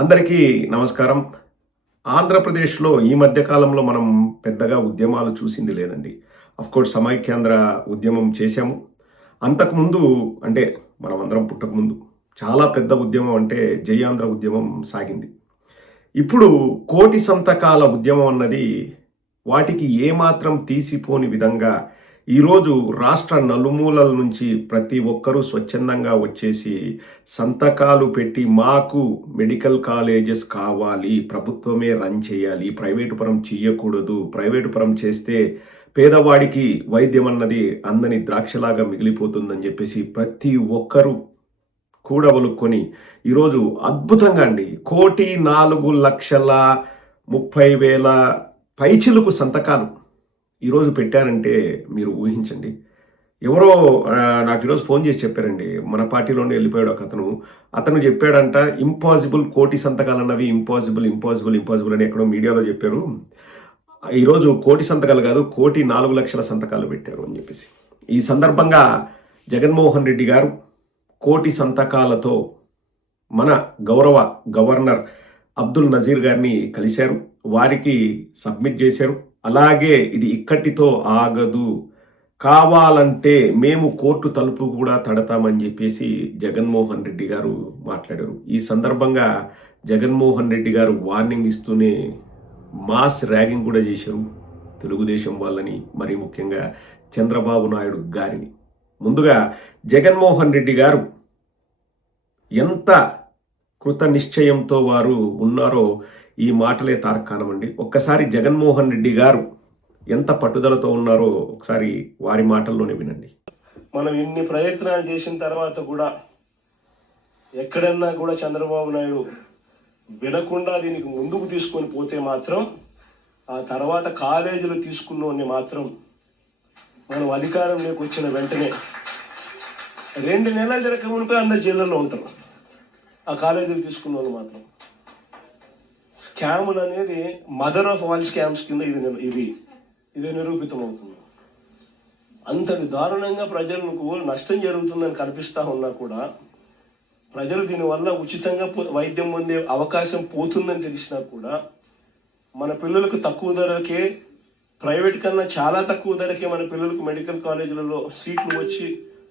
అందరికీ నమస్కారం. ఆంధ్రప్రదేశ్‌లో ఈ మధ్య కాలంలో మనం పెద్దగా ఉద్యమాలు చూసింది లేదండి. ఆఫ్‌కోర్స్ సమైక్యాంధ్ర ఉద్యమం చేశాము. అంతకుముందు అంటే మనమందరం పుట్టకముందు చాలా పెద్ద ఉద్యమం అంటే జై ఆంధ్ర ఉద్యమం సాగింది. ఇప్పుడు కోటి సంతకాల ఉద్యమం అన్నది వాటికి ఏమాత్రం తీసిపోని విధంగా ఈరోజు రాష్ట్ర నలుమూలల నుంచి ప్రతి ఒక్కరూ స్వచ్ఛందంగా వచ్చేసి సంతకాలు పెట్టి మాకు మెడికల్ కాలేజెస్ కావాలి, ప్రభుత్వమే రన్ చేయాలి, ప్రైవేటు పరం చేయకూడదు, ప్రైవేటు పరం చేస్తే పేదవాడికి వైద్యం అన్నది అందని ద్రాక్షలాగా మిగిలిపోతుందని చెప్పేసి ప్రతి ఒక్కరూ కూడబలుక్కొని ఈరోజు అద్భుతంగా అండి 1,04,30,000 పైచిలుకు సంతకాలు ఈరోజు పెట్టారంటే మీరు ఊహించండి. ఎవరో నాకు ఈరోజు ఫోన్ చేసి చెప్పారండి. మన పార్టీలోనే వెళ్ళిపోయాడు ఒక అతను చెప్పాడంట, ఇంపాసిబుల్, కోటి సంతకాలు అన్నవి ఇంపాసిబుల్ ఇంపాసిబుల్ ఇంపాసిబుల్ అని ఎక్కడో మీడియాలో చెప్పారు. ఈరోజు కోటి సంతకాలు కాదు, 1,04,00,000 సంతకాలు పెట్టారు అని చెప్పేసి. ఈ సందర్భంగా జగన్మోహన్ రెడ్డి గారు 1,00,00,000 సంతకాలతో మన గౌరవ గవర్నర్ అబ్దుల్ నజీర్ గారిని కలిశారు, వారికి సబ్మిట్ చేశారు. అలాగే ఇది ఇక్కడితో ఆగదు, కావాలంటే మేము కోర్టు తలుపు కూడా తడతామని చెప్పేసి జగన్మోహన్ రెడ్డి గారు మాట్లాడారు. ఈ సందర్భంగా జగన్మోహన్ రెడ్డి గారు వార్నింగ్ ఇస్తూనే మాస్ ర్యాగింగ్ కూడా చేశారు తెలుగుదేశం వాళ్ళని, మరీ ముఖ్యంగా చంద్రబాబు నాయుడు గారిని. ముందుగా జగన్మోహన్ రెడ్డి గారు ఎంత కృత నిశ్చయంతో వారు ఉన్నారో ఈ మాటలే తార్కాణమండి. ఒక్కసారి జగన్మోహన్ రెడ్డి గారు ఎంత పట్టుదలతో ఉన్నారో ఒకసారి వారి మాటల్లోనే వినండి. మనం ఇన్ని ప్రయత్నాలు చేసిన తర్వాత కూడా ఎక్కడన్నా కూడా చంద్రబాబు నాయుడు వినకుండా దీనికి ముందుకు తీసుకొని పోతే మాత్రం ఆ తర్వాత కాలేజీలు తీసుకున్నోని మాత్రం మనం అధికారంలోకి వచ్చిన వెంటనే 2 నెలలు జరగకమునిపై అందరు జైళ్ళలో ఉంటారు. ఆ కాలేజీలు తీసుకున్న వాళ్ళు మాత్రం స్కాములు అనేది మదర్ ఆఫ్ ఆల్ స్కామ్స్ కింద ఇది నిరూపితం అవుతుంది. అంతటి దారుణంగా ప్రజలకు నష్టం జరుగుతుందని కనిపిస్తూ ఉన్నా కూడా ప్రజలు దీనివల్ల ఉచితంగా వైద్యం పొందే అవకాశం పోతుందని తెలిసినా కూడా మన పిల్లలకు తక్కువ ధరకే, ప్రైవేట్ కన్నా చాలా తక్కువ ధరకే మన పిల్లలకు మెడికల్ కాలేజీలలో సీట్లు వచ్చి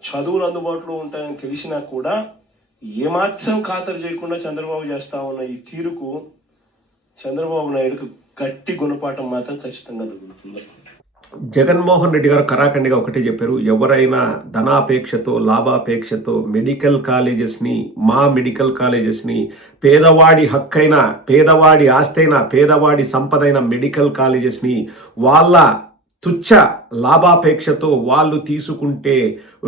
చదువులు అందుబాటులో ఉంటాయని తెలిసినా కూడా ఏమాత్రం ఖాతరు చేయకుండా చంద్రబాబు చేస్తా ఉన్న ఈ తీరుకు చంద్రబాబు నాయుడుకు గట్టి గుణపాఠం మాత్రం ఖచ్చితంగా దొరుకుతుంది. జగన్మోహన్ రెడ్డి గారు కరాఖండిగా ఒకటే చెప్పారు, ఎవరైనా ధనాపేక్షతో లాభాపేక్షతో మెడికల్ కాలేజెస్ని, మా మెడికల్ కాలేజెస్ని, పేదవాడి హక్కైన, పేదవాడి ఆస్తైన, పేదవాడి సంపదైన మెడికల్ కాలేజెస్ని వాళ్ళ తుచ్చ లాభాపేక్షతో వాళ్ళు తీసుకుంటే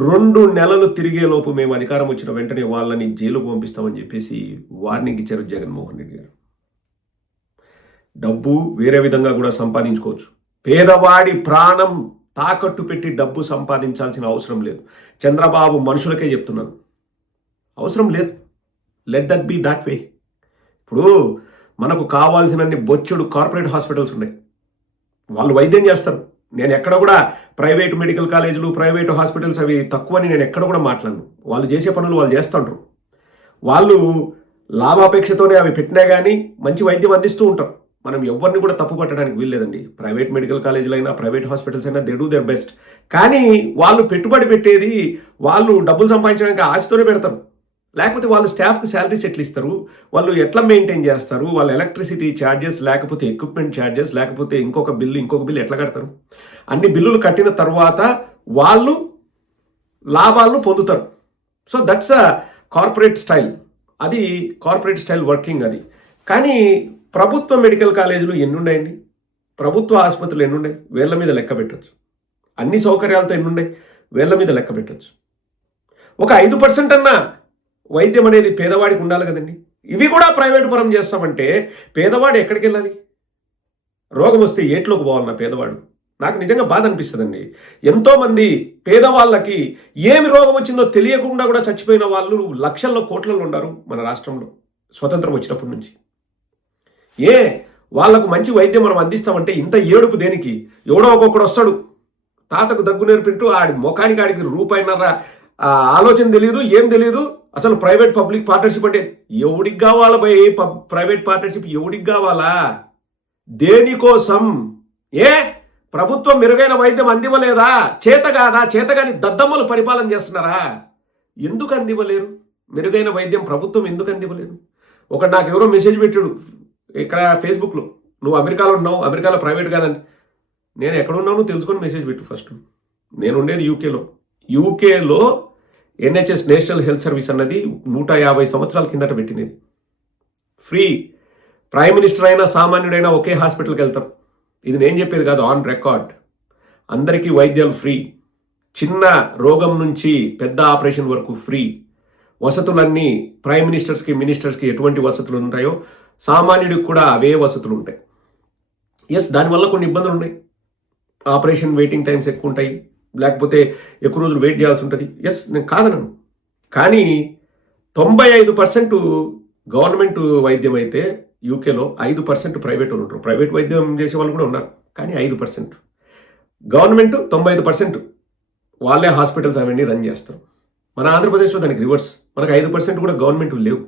2 నెలలు తిరిగేలోపు మేము అధికారం వచ్చిన వెంటనే వాళ్ళని జైలుకు పంపిస్తామని చెప్పేసి వార్నింగ్ ఇచ్చారు జగన్మోహన్ రెడ్డి గారు. డబ్బు వేరే విధంగా కూడా సంపాదించుకోవచ్చు, పేదవాడి ప్రాణం తాకట్టు పెట్టి డబ్బు సంపాదించాల్సిన అవసరం లేదు. చంద్రబాబు మనుషులకే చెప్తున్నాను, అవసరం లేదు. Let that be that way. ఇప్పుడు మనకు కావాల్సినన్ని బొచ్చుడు కార్పొరేట్ హాస్పిటల్స్ ఉన్నాయి, వాళ్ళు వైద్యం చేస్తారు. నేను ఎక్కడ కూడా ప్రైవేటు మెడికల్ కాలేజీలు, ప్రైవేటు హాస్పిటల్స్ అవి తక్కువని నేను ఎక్కడ కూడా మాట్లాడను. వాళ్ళు చేసే పనులు వాళ్ళు చేస్తుంటారు. వాళ్ళు లాభాపేక్షతోనే అవి పెట్టినా కానీ మంచి వైద్యం అందిస్తూ ఉంటారు. మనం ఎవరిని కూడా తప్పు పట్టడానికి వీల్లేదండి. ప్రైవేట్ మెడికల్ కాలేజీలు అయినా, ప్రైవేట్ హాస్పిటల్స్ అయినా దే డూ దేర్ బెస్ట్. కానీ వాళ్ళు పెట్టుబడి పెట్టేది వాళ్ళు డబ్బులు సంపాదించడానికి ఆశతోనే పెడతారు. లేకపోతే వాళ్ళు స్టాఫ్కి శాలరీస్ ఎట్లా ఇస్తారు, వాళ్ళు ఎట్లా మెయింటైన్ చేస్తారు, వాళ్ళ ఎలక్ట్రిసిటీ ఛార్జెస్, లేకపోతే ఎక్విప్మెంట్ ఛార్జెస్, లేకపోతే ఇంకొక బిల్లు ఎట్లా కడతారు? అన్ని బిల్లులు కట్టిన తర్వాత వాళ్ళు లాభాలను పొందుతారు. So that's a corporate style, అది కార్పొరేట్ స్టైల్ వర్కింగ్ అది. కానీ ప్రభుత్వ మెడికల్ కాలేజీలు ఎన్నున్నాయండి, ప్రభుత్వ ఆసుపత్రులు ఎన్నున్నాయి, వేళ్ల మీద లెక్క పెట్టచ్చు. అన్ని సౌకర్యాలతో ఎన్నున్నాయి, వేళ్ల మీద లెక్క పెట్టచ్చు. ఒక 5% అన్నా వైద్యం అనేది పేదవాడికి ఉండాలి కదండి. ఇవి కూడా ప్రైవేటు పరం చేస్తామంటే పేదవాడు ఎక్కడికి వెళ్ళాలి? రోగం వస్తే ఏట్లోకి పోవాలి నా పేదవాడు? నాకు నిజంగా బాధ అనిపిస్తుందండి. ఎంతోమంది పేదవాళ్ళకి ఏమి రోగం వచ్చిందో తెలియకుండా కూడా చచ్చిపోయిన వాళ్ళు లక్షల్లో కోట్లలో ఉన్నారు మన రాష్ట్రంలో స్వతంత్రం వచ్చినప్పటి నుంచి. వాళ్లకు మంచి వైద్యం మనం అందిస్తామంటే ఇంత ఏడుపు దేనికి? ఎవడో ఒక్కొక్కడు వస్తాడు, తాతకు దగ్గు నేర్పింటూ ఆడి ముఖానికి ఆడికి రూపాయిన్నర ఆలోచన తెలియదు, ఏం తెలియదు, అసలు ప్రైవేట్ పబ్లిక్ పార్ట్నర్షిప్ అంటే ఎవడికి కావాలా భయ్? ప్రైవేట్ పార్ట్నర్షిప్ ఎవడికి కావాలా? దేనికోసం? ఏ ప్రభుత్వం మెరుగైన వైద్యం అందివ్వలేదా? చేత కాదా? చేతగాని దద్దమ్మలు పరిపాలన చేస్తున్నారా? ఎందుకు అందివ్వలేరు మెరుగైన వైద్యం? ప్రభుత్వం ఎందుకు అందివ్వలేదు? ఒక నాకు ఎవరో మెసేజ్ పెట్టాడు ఇక్కడ ఫేస్బుక్లో, నువ్వు అమెరికాలో ఉన్నావు, అమెరికాలో ప్రైవేట్ కాదని. నేను ఎక్కడున్నాను తెలుసుకొని మెసేజ్ పెట్టు ఫస్ట్. నేను ఉండేది యూకేలో ఎన్హెచ్ఎస్ నేషనల్ హెల్త్ సర్వీస్ అన్నది 150 సంవత్సరాల కిందట పెట్టినది. ఫ్రీ. ప్రైమ్ మినిస్టర్ అయినా సామాన్యుడైనా ఒకే హాస్పిటల్కి వెళ్తారు. ఇది నేను చెప్పేది కాదు, ఆన్ రికార్డ్. అందరికీ వైద్యాలు ఫ్రీ. చిన్న రోగం నుంచి పెద్ద ఆపరేషన్ వరకు ఫ్రీ. వసతులన్నీ ప్రైమ్ మినిస్టర్స్కి ఎటువంటి వసతులు ఉంటాయో సామాన్యుడికి కూడా అవే వసతులు ఉంటాయి. ఎస్, దానివల్ల కొన్ని ఇబ్బందులు ఉన్నాయి. ఆపరేషన్ వెయిటింగ్ టైమ్స్ ఎక్కువ ఉంటాయి, లేకపోతే ఎక్కువ రోజులు వెయిట్ చేయాల్సి ఉంటుంది. ఎస్, నేను కాదనను. కానీ 95% గవర్నమెంట్ వైద్యం అయితే యూకేలో 5% ప్రైవేట్ వాళ్ళు ఉంటారు. ప్రైవేట్ వైద్యం చేసే వాళ్ళు కూడా ఉన్నారు, కానీ 5%. గవర్నమెంట్ 95% వాళ్ళే హాస్పిటల్స్ అవన్నీ రన్ చేస్తారు. మన ఆంధ్రప్రదేశ్లో దానికి రివర్స్. మనకు 5% కూడా గవర్నమెంట్ లేవు,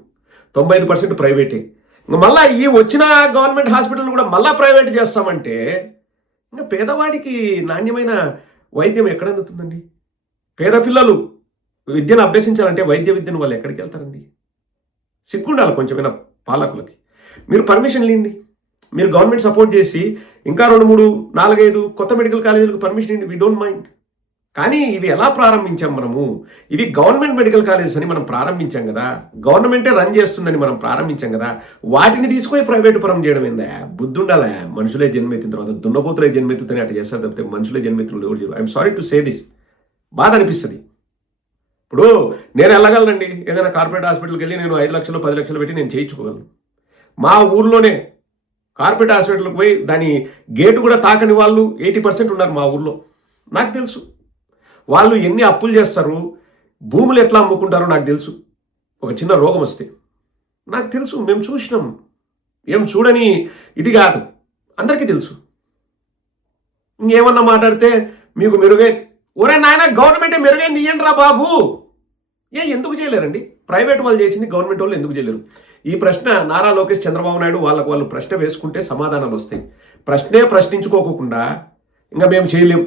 95% ప్రైవేటే. ఇంకా మళ్ళీ ఈ వచ్చిన గవర్నమెంట్ హాస్పిటల్ కూడా మళ్ళీ ప్రైవేట్ చేస్తామంటే ఇంకా పేదవాడికి నాణ్యమైన వైద్యం ఎక్కడ అందుతుందండి? పేద పిల్లలు విద్యను అభ్యసించాలంటే వైద్య విద్యను వాళ్ళు ఎక్కడికి వెళ్తారండి? సిగ్గుండాలి కొంచెమైనా పాలకులకి. మీరు పర్మిషన్ ఇవ్వండి, మీరు గవర్నమెంట్ సపోర్ట్ చేసి ఇంకా 2, 3, 4, 5 కొత్త మెడికల్ కాలేజీలకు పర్మిషన్ ఇవ్వండి, వీ డోంట్ మైండ్. కానీ ఇవి ఎలా ప్రారంభించాం మనము? ఇవి గవర్నమెంట్ మెడికల్ కాలేజెస్ అని మనం ప్రారంభించాం కదా, గవర్నమెంటే రన్ చేస్తుందని మనం ప్రారంభించాం కదా, వాటిని తీసుకొని ప్రైవేటు పరం చేయడం ఏందా? బుద్ధి ఉండాలా? మనుషులే జన్మెత్తిన తర్వాత దున్నపోతులే జన్మెత్తుతని అట్లా చేస్తారు తప్పితే మనుషులే జన్మెత్తులు ఎవరు చేయరు. I'm sorry to say this. బాధ అనిపిస్తుంది. ఇప్పుడు నేను వెళ్ళగలనండి, ఏదైనా కార్పొరేట్ హాస్పిటల్కి వెళ్ళి నేను 5 లక్షలు 10 లక్షలు పెట్టి నేను చేయించుకోగలను. మా ఊర్లోనే కార్పొరేట్ హాస్పిటల్కి పోయి దాని గేటు కూడా తాకని వాళ్ళు 80% ఉన్నారు మా ఊర్లో. నాకు తెలుసు వాళ్ళు ఎన్ని అప్పులు చేస్తారు, భూములు ఎట్లా అమ్ముకుంటారో నాకు తెలుసు. ఒక చిన్న రోగం వస్తే నాకు తెలుసు, మేము చూసినాం. ఏం చూడని ఇది కాదు, అందరికీ తెలుసు. ఇంకేమన్నా మాట్లాడితే మీకు ఒరే నాయన గవర్నమెంటే మెరుగైంది ఇయ్యండి రా బాబు. ఎందుకు చేయలేరండి? ప్రైవేట్ వాళ్ళు చేసింది గవర్నమెంట్ వాళ్ళు ఎందుకు చేయలేరు? ఈ ప్రశ్న నారా లోకేష్, చంద్రబాబు నాయుడు వాళ్ళు ప్రశ్న వేసుకుంటే సమాధానాలు వస్తాయి. ప్రశ్నే ప్రశ్నించుకోకుండా ఇంకా మేము చేయలేం,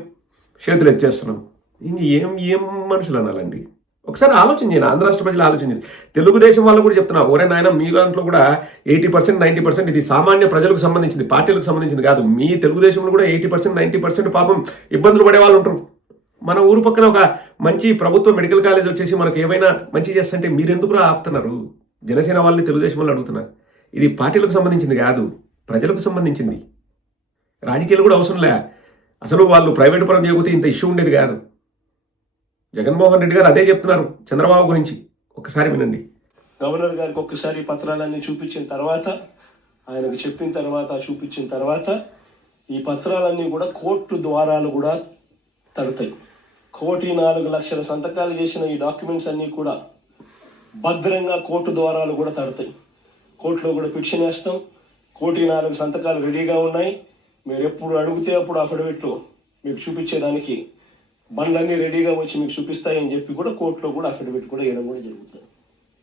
చేతులు ఎత్తేస్తున్నాం. ఇంక ఏం మనుషులు అనాలండి? ఒకసారి ఆలోచన చేయండి, ఆంధ్ర రాష్ట్ర ప్రజలు ఆలోచించండి. తెలుగుదేశం వాళ్ళు కూడా చెప్తున్నా, ఒరే నాయన మీ దాంట్లో కూడా 80% 90% ఇది సామాన్య ప్రజలకు సంబంధించింది, పార్టీలకు సంబంధించింది కాదు. మీ తెలుగుదేశంలో కూడా 80% 90% పాపం ఇబ్బందులు పడే వాళ్ళు ఉంటారు. మన ఊరు పక్కన ఒక మంచి ప్రభుత్వ మెడికల్ కాలేజ్ వచ్చేసి మనకు ఏమైనా మంచి చేస్తుంటే మీరెందుకు ఆపుతున్నారు? జనసేన వాళ్ళని తెలుగుదేశం వాళ్ళు అడుగుతున్నారు. ఇది పార్టీలకు సంబంధించింది కాదు, ప్రజలకు సంబంధించింది. రాజకీయాలు కూడా అవసరం లే. అసలు వాళ్ళు ప్రైవేట్ పరం చేయకపోతే ఇంత ఇష్యూ ఉండేది కాదు. జగన్మోహన్ రెడ్డి గారు అదే చెప్తున్నారు చంద్రబాబు గురించి. ఒకసారి వినండి. గవర్నర్ గారికి ఒక్కసారి పత్రాలన్నీ చూపించిన తర్వాత, ఆయనకు చెప్పిన తర్వాత, చూపించిన తర్వాత ఈ పత్రాలన్నీ కూడా కోర్టు ద్వారాలు కూడా తడతాయి. 1,04,00,000 సంతకాలు చేసిన ఈ డాక్యుమెంట్స్ అన్నీ కూడా భద్రంగా కోర్టు ద్వారాలు కూడా తడతాయి. కోర్టులో కూడా పిటిషన్ వేస్తాం. 1,04,00,000 సంతకాలు రెడీగా ఉన్నాయి. మీరు ఎప్పుడు అడిగితే అప్పుడు అఫిడవిట్లు మీకు చూపించేదానికి బండ్లన్నీ రెడీగా వచ్చి మీకు చూపిస్తాయని చెప్పి కూడా కోర్టులో కూడా అఫిడవిట్ కూడా వేయడం కూడా జరుగుతుంది.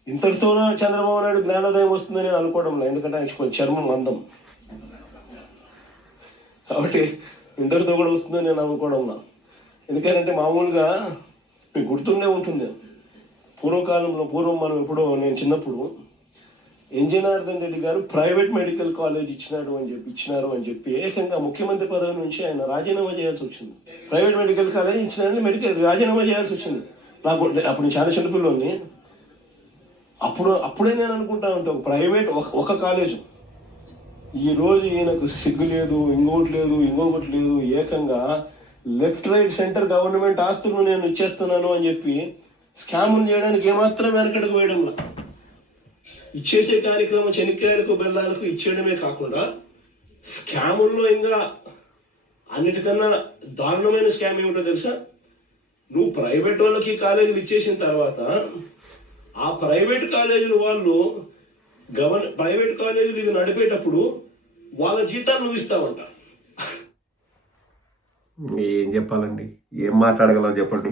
ఇంతటితోనే చంద్రబాబు నాయుడు జ్ఞానోదయం వస్తుందని నేను అనుకోవడం లేదు, ఎందుకంటే ఆయన కొంచెం చర్మం అందం కాబట్టి ఇంతటితో కూడా వస్తుందని నేను అనుకోవడం. ఎందుకంటే మామూలుగా మీకు గుర్తుండే ఉంటుంది, పూర్వం మనం ఎప్పుడో నేను చిన్నప్పుడు జనార్దన్ రెడ్డి గారు ప్రైవేట్ మెడికల్ కాలేజ్ ఇచ్చినారు అని చెప్పి ఏకంగా ముఖ్యమంత్రి పదవి నుంచి ఆయన రాజీనామా చేయాల్సి వచ్చింది. ప్రైవేట్ మెడికల్ కాలేజ్ ఇచ్చినారని రాజీనామా చేయాల్సి వచ్చింది. నాకు అప్పుడు చాలా చిన్నపిల్లని అప్పుడే నేను అనుకుంటా ఉంటాను, ప్రైవేట్ ఒక కాలేజు. ఈ రోజు ఈయనకు సిగ్గు లేదు, ఇంకొకటి లేదు, ఏకంగా లెఫ్ట్ రైట్ సెంటర్ గవర్నమెంట్ ఆస్తులను నేను ఇచ్చేస్తున్నాను అని చెప్పి స్కాములు చేయడానికి ఏమాత్రం వెనకడుగు వేయడంలో ఇచ్చేసే కార్యక్రమం చెనిక్కాయలకు బెల్లాలకు ఇచ్చేయడమే కాకుండా స్కాముల్లో ఇంకా అన్నిటికన్నా దారుణమైన స్కామ్ ఏమిటో తెలుసా? నువ్వు ప్రైవేట్ వాళ్ళకి కాలేజీలు ఇచ్చేసిన తర్వాత ఆ ప్రైవేట్ కాలేజీలు వాళ్ళు ప్రైవేట్ కాలేజీలు ఇది నడిపేటప్పుడు వాళ్ళ జీతాలు నువ్వు ఇస్తావంట. ఏం చెప్పాలండి, ఏం మాట్లాడగలవు చెప్పండి.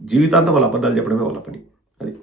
జీవితాంతం వాళ్ళ అబద్ధాలు చెప్పడమే వాళ్ళ పని. అది